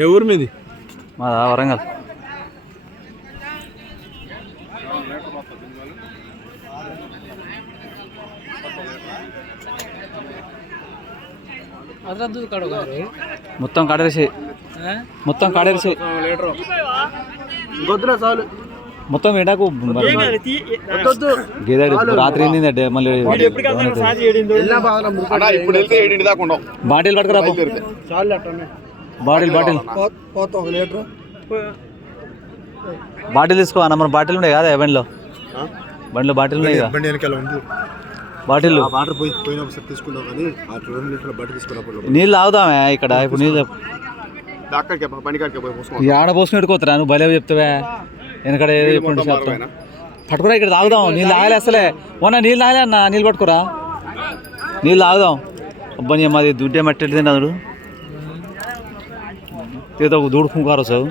ఏ ఊరు మీది? మాదా వరంగల్. మొత్తం కాడేసి మొత్తం ఎండాకు గేదాడు రాత్రి మళ్ళీ బాటిల్ పట్టుకురా. బాటిల్ తీసుకో అన్న. మన బాటిల్ ఉన్నాయి కదా బండిలో బాటిల్ ఉన్నాయి కదా బాటిల్. నీళ్ళు తాగుదామే ఇక్కడ. ఇప్పుడు నీళ్ళు ఆడ పోసుకుని పెట్టుకోతురా నువ్వు భలే చెప్తావా. వెనకడ పట్టుకురా ఇక్కడ తాగుదాం. నీళ్ళు తాగలే అసలే. మొన్న నీళ్ళు తాగలే అన్న. నీళ్ళు పట్టుకురా నీళ్ళు తాగుదాం. అబ్బాయి మాది దుడ్డే మట్టి తిన్నాడు ఏదో దూడుకుంటారు సార్.